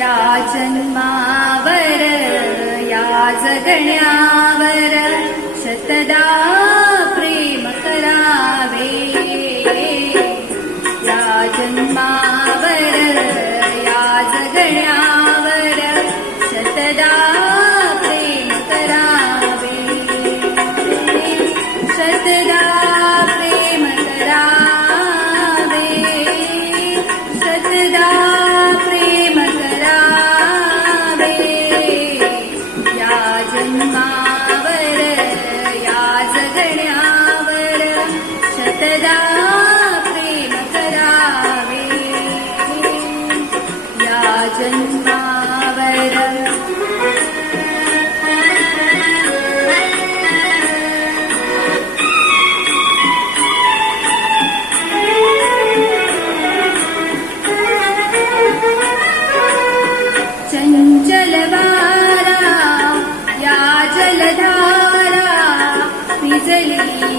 या जन्मावर या जगण्यावर शतदा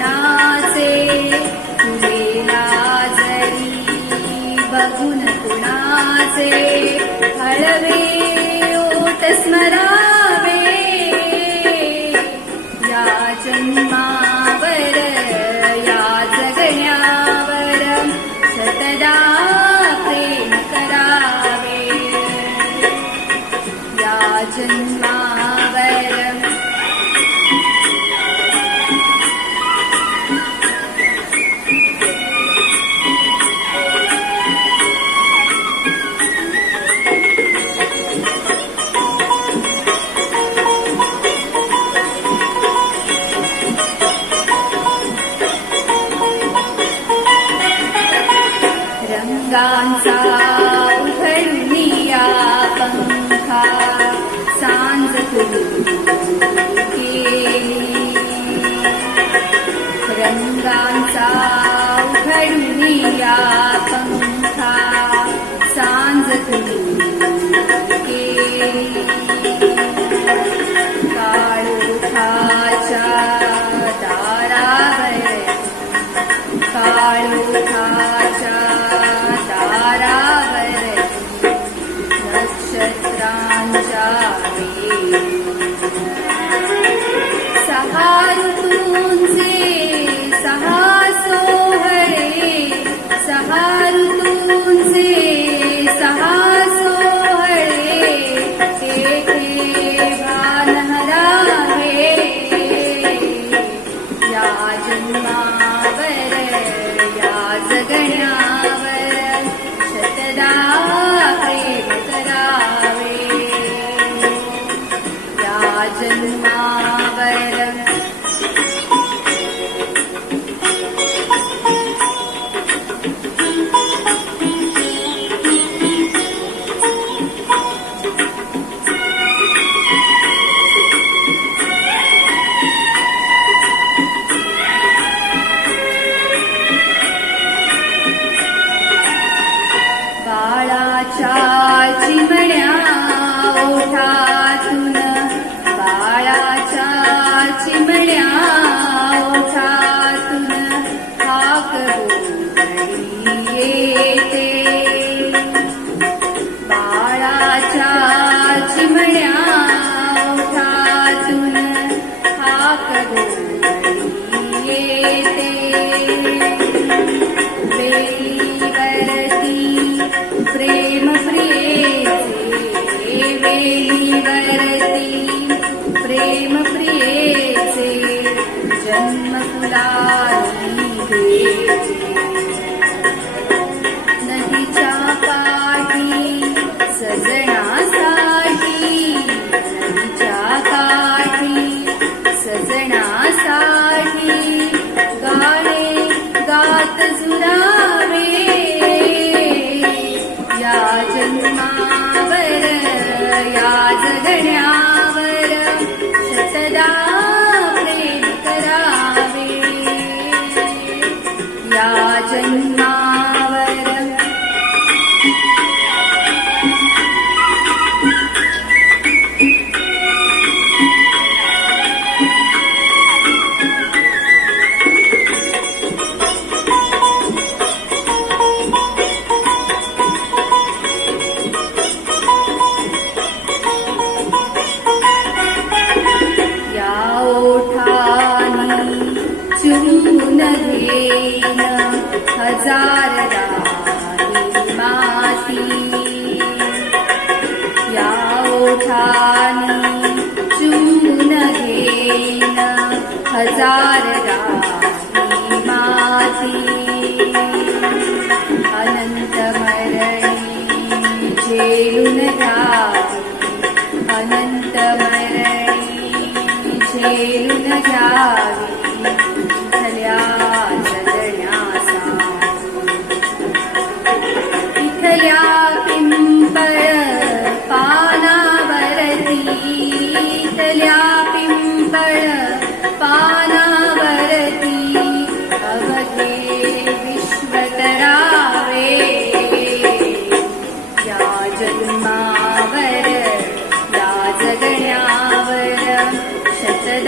से पुचरी बहु न पुसे अरवेतस्मरामे या चन्मा वर या चया वरदा प्रेम या जन्मा गेली प्रेम प्रियेचे जन्म तुला नदीच्या पाठी सजनासाठी नदीच्या काठी सजनासाठी गाणे गात जुरावे या जन्मा Good night. हजारदा माती या ओठानी चून हजार हजारदा